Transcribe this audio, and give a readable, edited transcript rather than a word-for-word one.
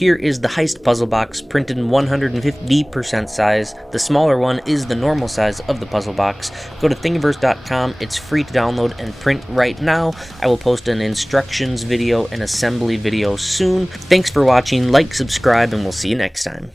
Here is the Heist puzzle box printed in 150% size. The smaller one is the normal size of the puzzle box. Go to Thingiverse.com, it's free to download and print right now. I will post an instructions video and assembly video soon. Thanks for watching, like, subscribe, and we'll see you next time.